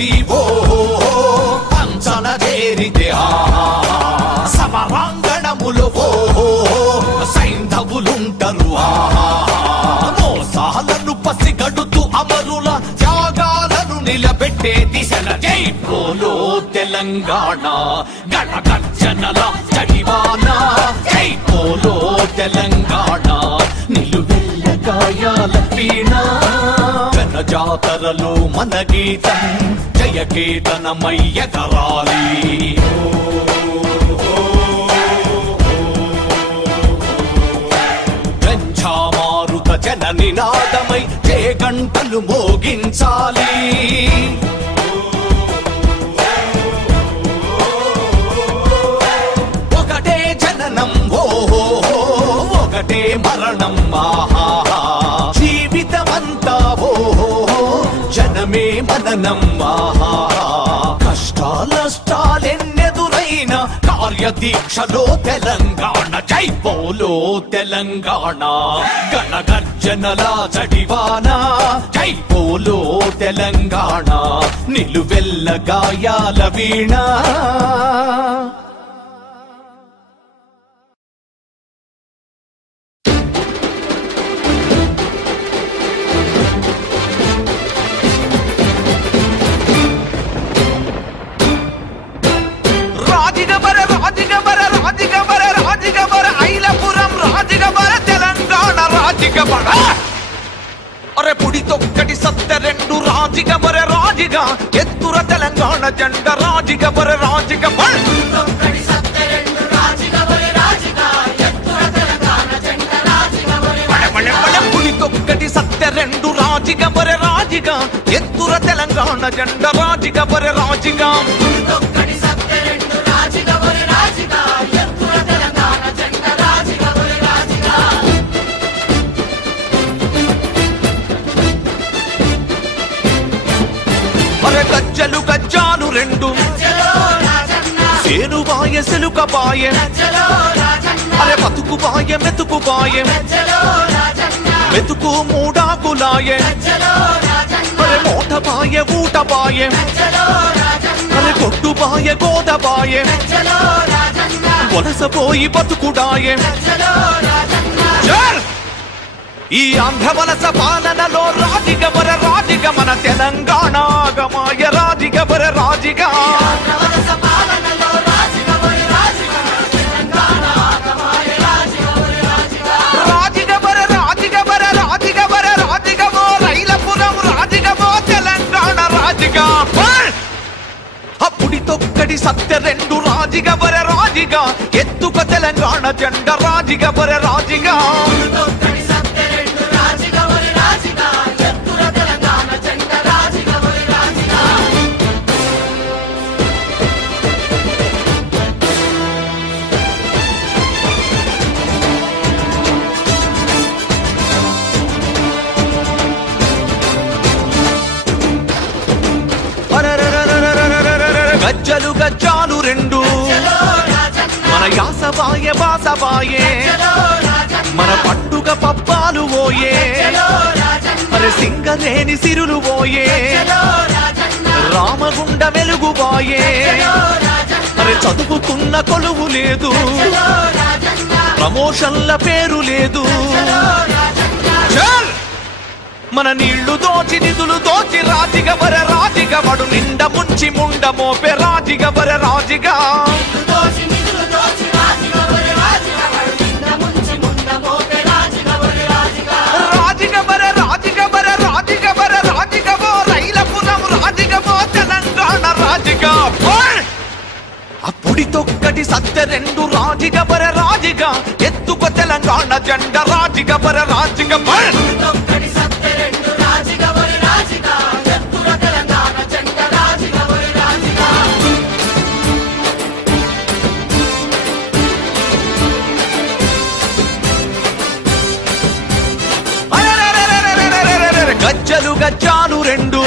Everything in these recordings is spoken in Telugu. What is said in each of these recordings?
జీవో పంచన చేరితే సమరాంగణములు సైంధవులుంటరు మోసాలను పసిగడుతూ అమరుల త్యాగాలను నిలబెట్టే దిశల జై బోలో తెలంగాణ గణగర్జనల జడివాన జై బోలో తెలంగాణ నిలువెల్ల గాయాల వీణ జనజాతరలో మన గీతం జయకేతనమై ఎగరాలి గంఝామారుత జన నినాదమై జయ గంటలు మోగించాలి ఒకటే జననం ఒకటే మరణం జీవితమంతా జనమే మననం కష్టాలెన్నెదురైన కార్యదీక్షలో తెలంగాణ జై బోలో తెలంగాణ గణగర్జనల జడివాన జై బోలో తెలంగాణ నిలువెల్ల గాయాల వీణ అరే పుడితొక్కటి సత్త రెండు రాజిగ బరె రాజిగా ఎత్తుర తెలంగాణ జెండ రాజిగ బరె రాజిగ పుడితొక్కటి సత్త రెండు రాజిగ బరె రాజిగా ఎత్తుర తెలంగాణ జెండ రాజిగ బరె రాజిగా గజ్జలు గజ్జాలు రెండు సేను బాయ సెలుక బాయ అరే బతుకు బాయ మెతుకు బాయ మెతుకు మూడాకులాయ అరే మోట బాయ ఊట బాయ అరే కొట్టు బాయ గోద బాయ వలసపోయి బతుకుడాయ ఈ ఆంధ్ర వలస పాలనలో రాజిగ బరె రాజిగ మన తెలంగాణ గమాయ రాజిగ బరె రాజిగ రాజిగ బరె రాజిగ బరె రాజిగ బరె రాజిగమో రైలపురం రాజిగమో తెలంగాణ రాజిగ అప్పుడితొక్కడి సత్య రెండు రాజిగ బరె రాజిగ ఎత్తుక తెలంగాణ జెండ రాజిగ బరె రాజిగ గజ్జలు గజ్జాలు రెండు మన యాసబాయ బాసబాయే మన పండుగ పప్పాలు ఓయే మరి సింగరేని సిరులు ఓయే రామగుండ వెలుగు బాయే మరి చదువుకున్న కొలువు లేదు ప్రమోషన్ల పేరు లేదు మన నీళ్లు దోచి నిధులు దోచి రాజిగ బరె రాజిగ వడు నిండ ముంచి ముండ మోపే రాజిగ బరె రాజిగా రాజిగ బరె రాజిగ బరె రాజిగ బరె రాజిగమో రైలపురం రాజిగమో తెలంగాణ రాజిగా అప్పుడితొక్కటి సత్య రెండు రాజిగ బరె రాజిగా ఎత్తుక తెలంగాణ జెండ రాజిగ బరె రాజిగ గజ్జలు గజ్జాలు రెండు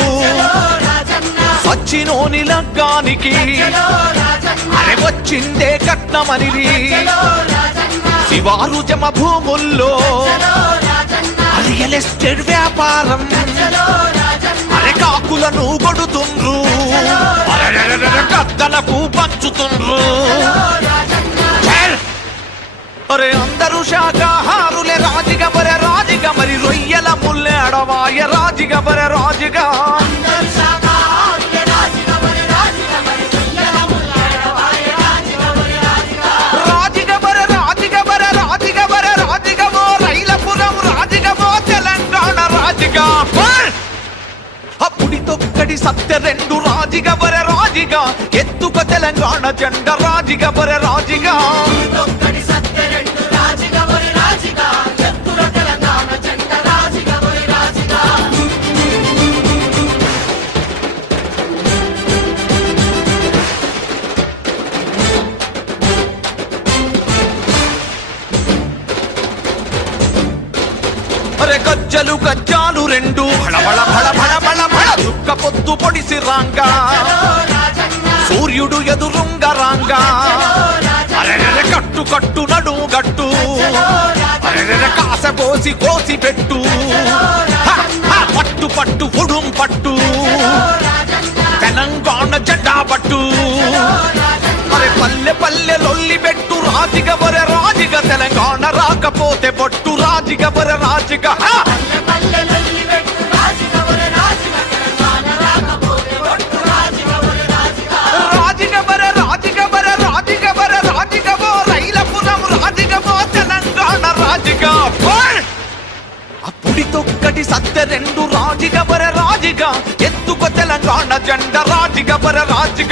సచ్చినోని లగ్గానికి అరే వచ్చిందే కట్నమనిది శివారు జమ భూముల్లో రియల్ ఎస్టేట్ వ్యాపారం అరే కాకుల కత్తులను కొడుతుండ్రు కత్తలకు పంచుతుండ్రు అరే అందరూ శాకాహారులే రాజిగా బరే రాజిగా మరి రొయ్యల ముల్లె అడవాయ రాజిగా బరే రాజిగా రాజిగా బరే రాజిగా బరే రాజిగా బరే రాజిగమో రైలపురం రాజిగమో తెలంగాణ రాజిగా అప్పుడి తొక్కడి సత్య రెండు రాజిగా బరే రాజిగా ఎత్తుక తెలంగాణ జెండ రాజిగా బరే రాజిగా అరే గజ్జలు గజ్జాలు రెండు భళ భళ భళ భళ భళ దుక్క పొద్దు పొడిసి రాంగా సూర్యుడు ఎదురుంగ రాంగా అరే కట్టు కట్టు నడు గట్టు అరే కాస కోసి కోసి పెట్టు పట్టు పట్టు ఉడుం పట్టు తెలంగాణ జెండా పట్టు అరే పల్లె పల్లె లొల్లి పెట్టు రాజిగ బరే రాజిగ తెలంగాణ రాకపోతే పొట్టు రాజిగ బరే రాజిగ రాజిగ బరే రాజిగ బరే రాజిగ బరే రాజిగమో రైలపురం రాజిగమో తెలంగాణ రాజిగ అప్పుడి తొక్కటి సత్య రెండు రాజిగ బరే రాజిగా ఎత్తుక తెలంగాణ జెండ రాజిగ బరే రాజిగ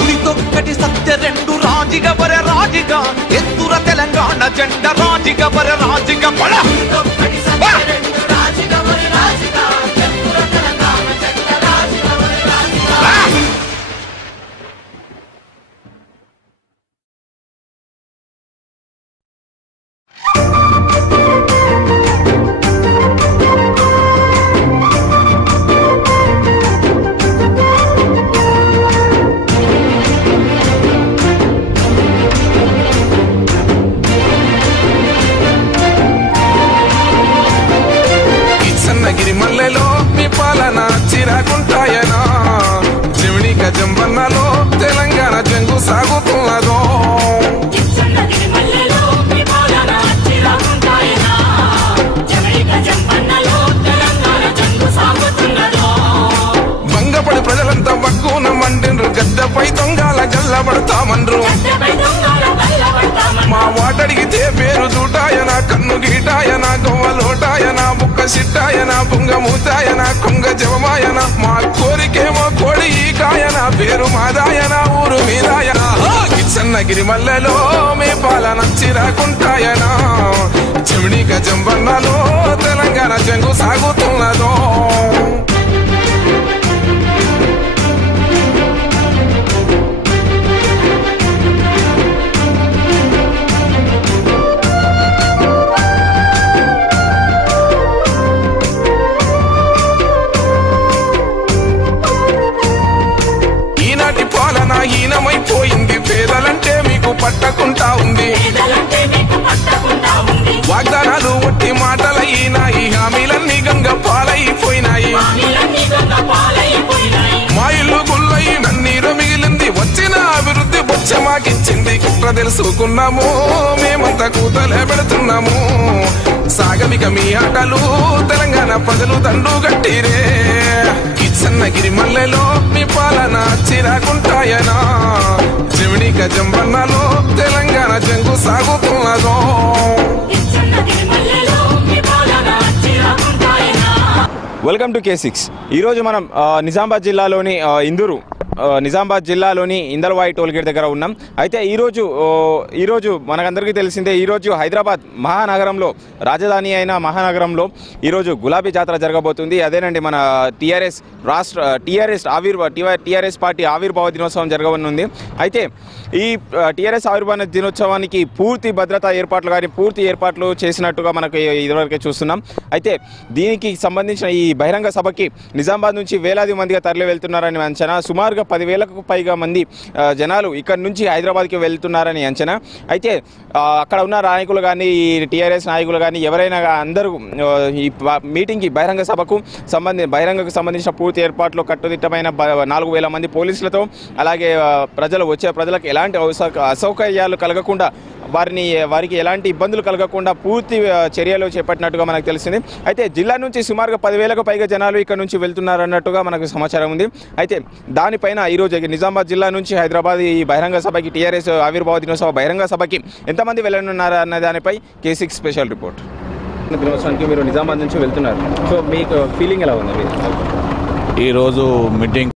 ఉడితొక్కటి సత్య రెండు రాజిగ బరే రాజిగా ఎత్తుర తెలంగాణ జెండ రాజిగ బరే రాజిగ జంబన్నలో తెలంగాణ జంగు సాగుతున్నదో భంగపడి ప్రజలంతా వక్కున మండిండ్రు గద్దపై దొంగల గల్లబడతామన్రు మా వాటడిగితే పేరు చూటాయన కన్ను గీటాయన గొవ్వలోటాయన బుక్క సిట్టాయన బుంగ మూతాయన కొంగ జవమాయన మా కోరికేమో కోడి ఈ కాయన పేరు మాదాయన ఊరు మీదాయన కిచ్చన్నగిరి మల్లెలో మీ పాలన చిరాకుంటాయన చెమిడి గజంబన్నలో తెలంగాణ జంగు సాగుతున్నదో హీనమైపోయింది పేదలంటే మీకు పట్టకుంటా ఉంది వాగ్దానాలు ఒట్టి మాటలైనాయి హామీలన్నీ గంగ పాలైపోయినాయి మా ఇల్లు గుల్లై నన్నీరు మిగిలింది వచ్చిన అభివృద్ధి బొచ్చమాకిచ్చింది కుట్ర తెలుసుకున్నాము మేమంతా కూతలే పెడుతున్నాము సాగమిక మీ ఆటలు తెలంగాణ ప్రజలు దండు గట్టిరే కిచ్చన్నగిరి మల్లెలో మీ పాలన చిరాకుంటాయనా చెమిడి గజంబన్నలో తెలంగాణ జంగు సాగుతున్నదో వెల్కమ్ టు K6. ఈరోజు మనం నిజామాబాద్ జిల్లాలోని నిజామాబాద్ జిల్లాలోని ఇందల్వాయి టోల్గేట్ దగ్గర ఉన్నాం. అయితే ఈరోజు మనకందరికీ తెలిసిందే, ఈరోజు హైదరాబాద్ మహానగరంలో రాజధాని అయిన మహానగరంలో ఈరోజు గులాబీ జాతర జరగబోతుంది. అదేనండి మన టీఆర్ఎస్ పార్టీ ఆవిర్భావ దినోత్సవం జరగనుంది. అయితే ఈ టీఆర్ఎస్ ఆవిర్భావ దినోత్సవానికి పూర్తి భద్రతా ఏర్పాట్లు కానీ పూర్తి ఏర్పాట్లు చేసినట్టుగా మనకు ఇదివరకే చూస్తున్నాం. అయితే దీనికి సంబంధించిన ఈ బహిరంగ సభకి నిజామాబాద్ నుంచి వేలాది మందిగా తరలి వెళ్తున్నారని అంచనా. సుమారుగా 10,000కు పైగా మంది జనాలు ఇక్కడ నుంచి హైదరాబాద్కి వెళ్తున్నారని అంచనా. అయితే అక్కడ ఉన్న నాయకులు కానీ టీఆర్ఎస్ నాయకులు కానీ ఎవరైనా అందరూ ఈ మీటింగ్కి బహిరంగ సభకు సంబంధించిన పూర్తి ఏర్పాట్లు కట్టుదిట్టమైన 4,000 మంది పోలీసులతో అలాగే ప్రజలకు ఎలాంటి అసౌకర్యాలు కలగకుండా వారికి ఎలాంటి ఇబ్బందులు కలగకుండా పూర్తి చర్యలు చేపట్టినట్టుగా మనకు తెలిసింది. అయితే జిల్లా నుంచి సుమారుగా 10,000కు పైగా జనాలు ఇక్కడ నుంచి వెళ్తున్నారన్నట్టుగా మనకు సమాచారం ఉంది. అయితే దానిపైన ఈరోజు నిజామాబాద్ జిల్లా నుంచి హైదరాబాద్ ఈ బహిరంగ సభకి టీఆర్ఎస్ ఆవిర్భావ దినోత్సవ బహిరంగ సభకి ఎంతమంది వెళ్ళనున్నారు అన్న దానిపై K6 స్పెషల్ రిపోర్ట్. దినోత్సవానికి మీరు నిజామాబాద్ నుంచి వెళ్తున్నారు, సో మీకు ఫీలింగ్ ఎలా ఉంది? ఈరోజు మీటింగ్